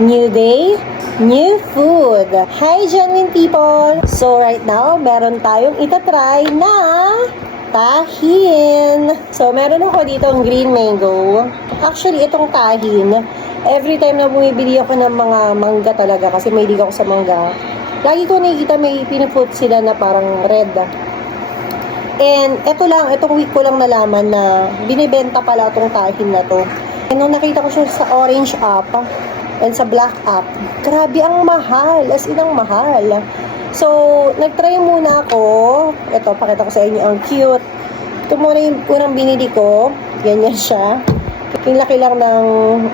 New day, new food. Hi, genuine people! So, right now, meron tayong itatry na tahin. So, meron ako dito ang green mango. Actually, itong tahin, every time na bumibili ako ng mga mangga talaga, kasi may hilig ako sa mangga, lagi ko nakikita may pinuput sila na parang red. And itong week ko lang nalaman na binibenta pala itong tahin na to. And nung nakita ko siya sa orange app, and sa black app, grabe ang mahal. As in, ang mahal. So, nag-try muna ako. Ito, pakita ko sa inyo. Ang cute. Ito muna yung unang binili ko. Ganyan siya. Yung laki lang ng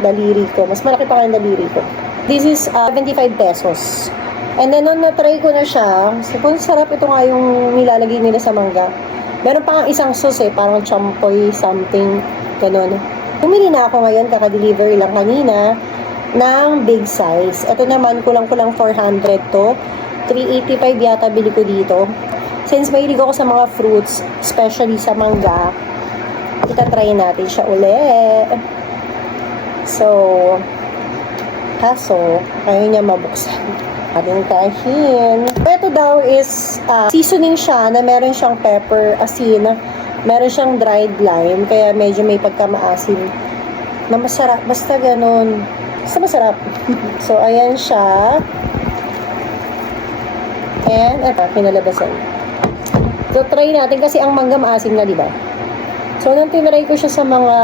daliri ko. Mas malaki pa nga yung daliri ko. This is 75 pesos. And then, nung na-try ko na siya, kung sarap, ito nga yung nilalagay nila sa mangga. Meron pa nga isang sauce parang champoy something, ganun. Pumili na ako ngayon, kaka-delivery lang kanina, ng big size. Ito naman, kulang-kulang 400 to. 385 yata bili ko dito. Since mahilig ako sa mga fruits, especially sa mangga, itatry natin siya ulit. So, kaso, ayaw niya mabuksan. Ating tahin. Ito daw is seasoning siya na meron siyang pepper, asin, meron siyang dried lime, kaya medyo may pagkamaasim. Na masarap, basta ganun. Basta masarap. So, ayan siya. And, pinalabasan. So, try natin kasi ang mangga maasim na, di ba? So, nung tinry ko siya sa mga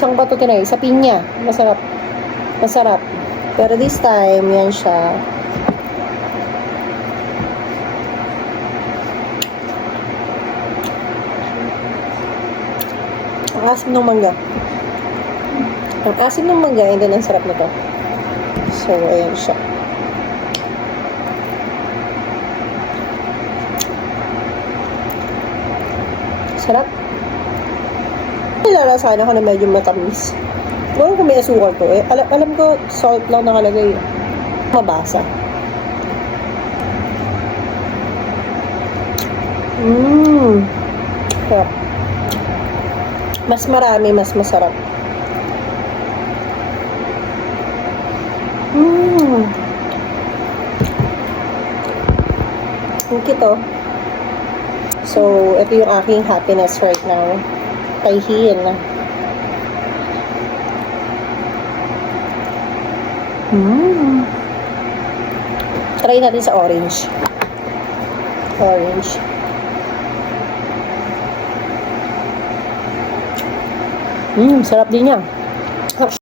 saan ba ito tinry? Sa pinya. Masarap. Masarap. Pero this time, yan siya. Ang asim ng mangga. Ang asim ng mangga, and then ang sarap nito. So, ayan siya. Sarap. Nilalasahan ako na medyo matamis. Huwag kung may asukal ko. Alam ko, salt lang nakalagay. Mabasa. Sarap. Mas marami, mas masarap. Ang cute, oh. So, ito yung aking happiness right now. Tahin. Try natin sa orange. Orange. Sarap din niya.